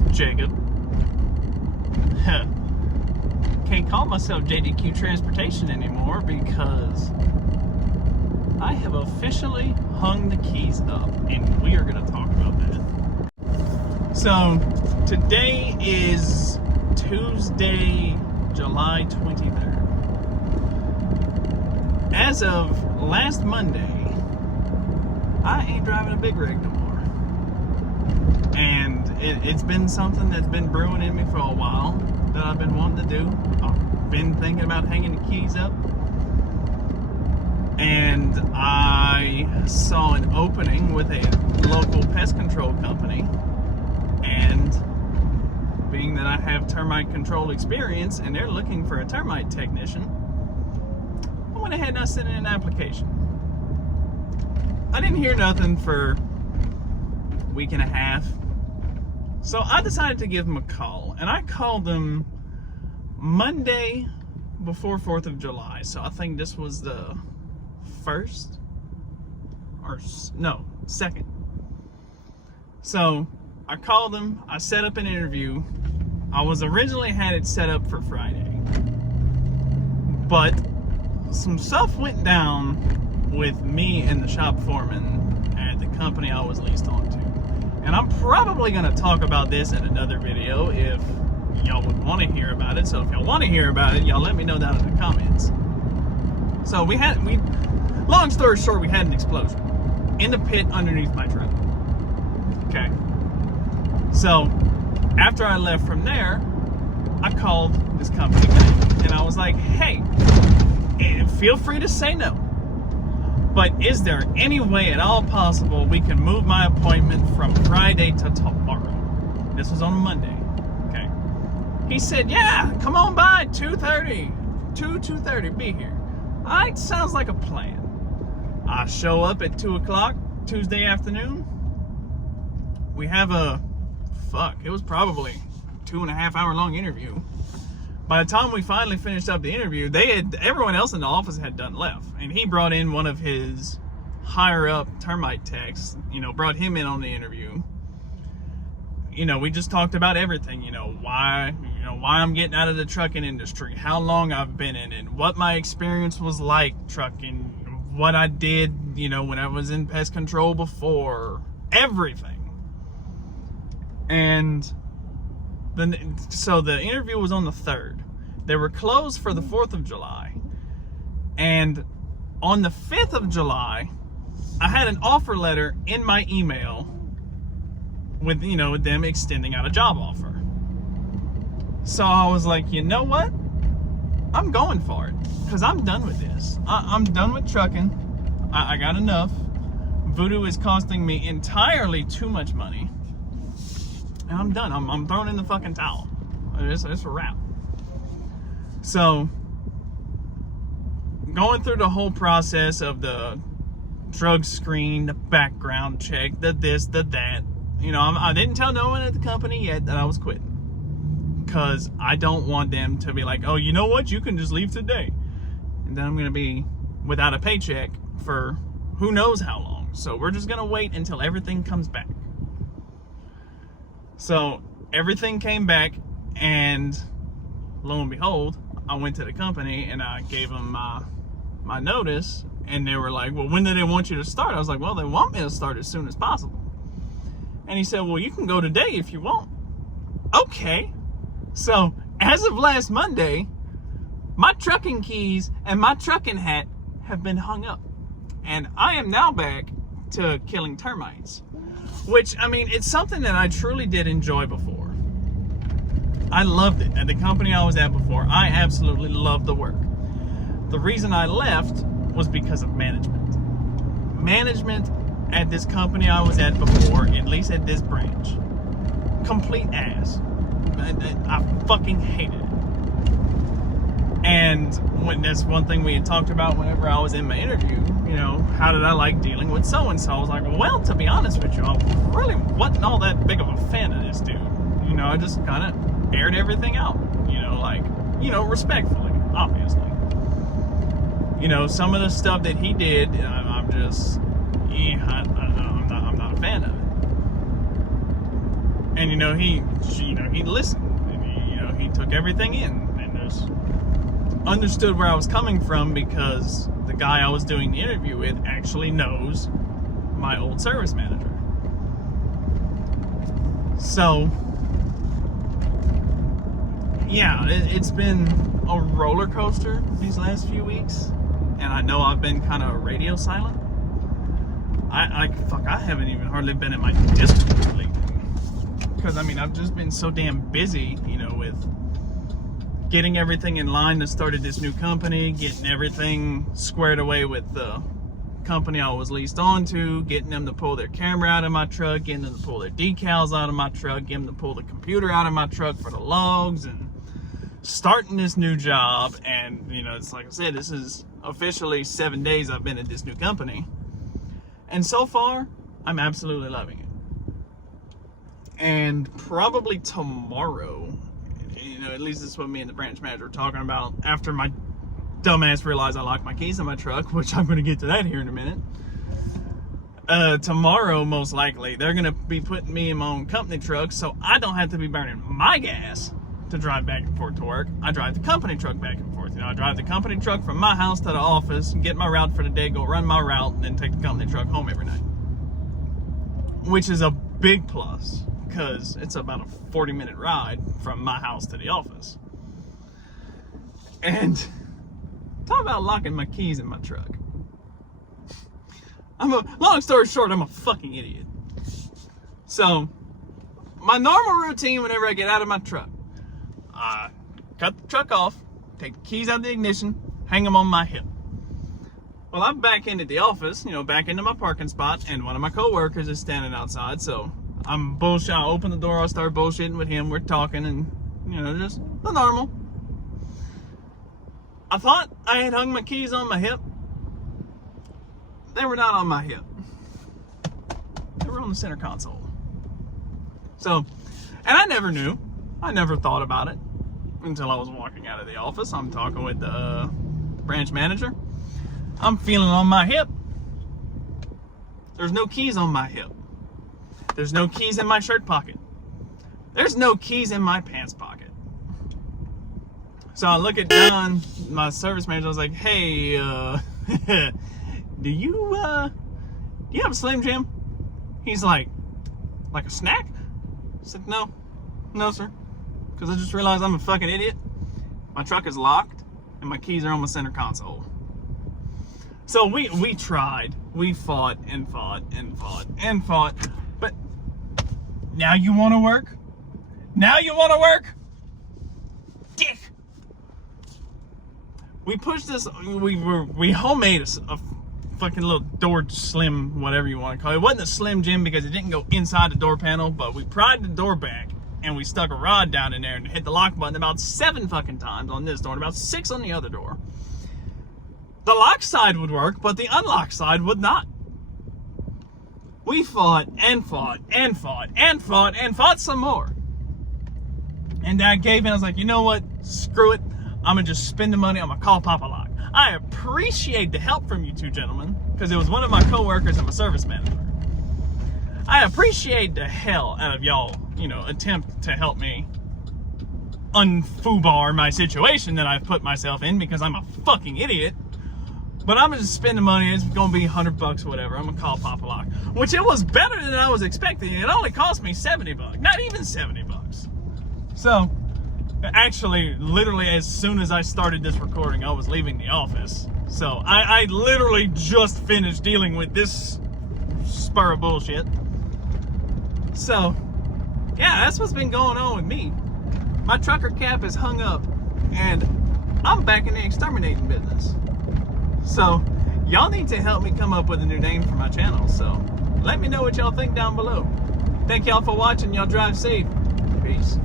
host, Jacob. Can't call myself JDQ Transportation anymore because I have officially hung the keys up, and we are going to talk about that. So, today is Tuesday, July 23rd. As of last Monday, I ain't driving a big rig no more. And it's been something that's been brewing in me for a while that I've been wanting to do. I've been thinking about hanging the keys up. And I saw an opening with a local pest control company. And being that I have termite control experience and they're looking for a termite technician, I went ahead and I sent in an application. I didn't hear nothing for a week and a half. So I decided to give them a call. And I called them Monday before 4th of July. So I think this was the 1st? Or no, 2nd. So I called them. I set up an interview. I was originally had it set up for Friday. But some stuff went down with me and the shop foreman at the company I was leased on to. And I'm probably going to talk about this in another video if y'all would want to hear about it. So if y'all want to hear about it, y'all let me know down in the comments. So long story short, we had an explosion in the pit underneath my truck. Okay. So after I left from there, I called this company back and I was like, hey, feel free to say no, but is there any way at all possible we can move my appointment from Friday to tomorrow? This was on Monday. Okay. He said, yeah, come on by 2:30, be here. All right, sounds like a plan. I show up at 2 o'clock Tuesday afternoon. We have it was probably 2.5 hour long interview. By the time we finally finished up the interview, everyone else in the office had done left. And he brought in one of his higher up termite techs, brought him in on the interview. We just talked about everything, why I'm getting out of the trucking industry, how long I've been in it, what my experience was like trucking, what I did, when I was in pest control before, everything. And so the interview was on the 3rd. They were closed for the 4th of July. And on the 5th of July, I had an offer letter in my email with, with them extending out a job offer. So I was like, you know what? I'm going for it. Because I'm done with this. I'm done with trucking. I got enough. Voodoo is costing me entirely too much money. And I'm done. I'm throwing in the fucking towel. It's a wrap. So, going through the whole process of the drug screen, the background check, the this, the that. I didn't tell no one at the company yet that I was quitting. Because I don't want them to be like, oh, you know what? You can just leave today. And then I'm going to be without a paycheck for who knows how long. So, we're just going to wait until everything comes back. So everything came back, and lo and behold, I went to the company and I gave them my notice, and they were like, well, when do they want you to start? I was like, well, they want me to start as soon as possible. And he said, well, you can go today if you want. Okay. So as of last Monday, my trucking keys and my trucking hat have been hung up, and I am now back to killing termites. Which, it's something that I truly did enjoy before. I loved it. At the company I was at before, I absolutely loved the work. The reason I left was because of management. Management at this company I was at before, at least at this branch, complete ass. I fucking hated it. And that's one thing we had talked about whenever I was in my interview, how did I like dealing with so-and-so? I was like, well, to be honest with you, I really wasn't all that big of a fan of this dude. I just kind of aired everything out, respectfully, obviously. Some of the stuff that he did, I'm just, I'm not a fan of it. And he listened, and he took everything in, and just understood where I was coming from, because the guy I was doing the interview with actually knows my old service manager. So yeah, it's been a roller coaster these last few weeks, and I know I've been kind of radio silent. I haven't even hardly been at my disc lately, because I've just been so damn busy, with getting everything in line to start this new company, getting everything squared away with the company I was leased onto, getting them to pull their camera out of my truck, getting them to pull their decals out of my truck, getting them to pull the computer out of my truck for the logs, and starting this new job. And it's like I said, this is officially 7 days I've been at this new company, and so far I'm absolutely loving it. And probably tomorrow, at least this is what me and the branch manager were talking about, after my dumbass realized I locked my keys in my truck, which I'm going to get to that here in a minute. Tomorrow, most likely, they're going to be putting me in my own company truck, so I don't have to be burning my gas to drive back and forth to work. I drive the company truck back and forth. I drive the company truck from my house to the office, get my route for the day, go run my route, and then take the company truck home every night. Which is a big plus, because it's about a 40-minute ride from my house to the office. And talk about locking my keys in my truck. Long story short, I'm a fucking idiot. So, my normal routine whenever I get out of my truck, I cut the truck off, take the keys out of the ignition, hang them on my hip. Well, I'm back into the office, back into my parking spot, and one of my coworkers is standing outside, so I'm bullshit. I open the door, I start bullshitting with him, we're talking, and, just the normal. I thought I had hung my keys on my hip. They were not on my hip. They were on the center console. So, and I never knew. I never thought about it until I was walking out of the office. I'm talking with the branch manager. I'm feeling on my hip. There's no keys on my hip. There's no keys in my shirt pocket. There's no keys in my pants pocket. So I look at John, my service manager. I was like, "Hey, do you have a Slim Jim?" He's like a snack? I said, no, sir, because I just realized I'm a fucking idiot. My truck is locked, and my keys are on my center console. So we tried, we fought and fought and fought and fought, but now you want to work? Now you want to work? Dick. We pushed this, we homemade a fucking little door slim, whatever you want to call it. It wasn't a Slim Jim because it didn't go inside the door panel, but we pried the door back and we stuck a rod down in there and hit the lock button about 7 fucking times on this door and about 6 on the other door. The lock side would work, but the unlock side would not. We fought and fought and fought and fought and fought some more. And I gave in. I was like, you know what? Screw it. I'm going to just spend the money. I'm going to call Papa Lock. I appreciate the help from you two gentlemen, because it was one of my coworkers and my service manager. I appreciate the hell out of y'all, attempt to help me unfoobar my situation that I've put myself in, because I'm a fucking idiot. But I'm going to spend the money. It's going to be $100, whatever. I'm going to call Papa Lock, which it was better than I was expecting. It only cost me $70, not even $70. So, actually, literally, as soon as I started this recording, I was leaving the office. So, I literally just finished dealing with this spur of bullshit. So, yeah, that's what's been going on with me. My trucker cap is hung up, and I'm back in the exterminating business. So, y'all need to help me come up with a new name for my channel. So, let me know what y'all think down below. Thank y'all for watching. Y'all drive safe. Peace.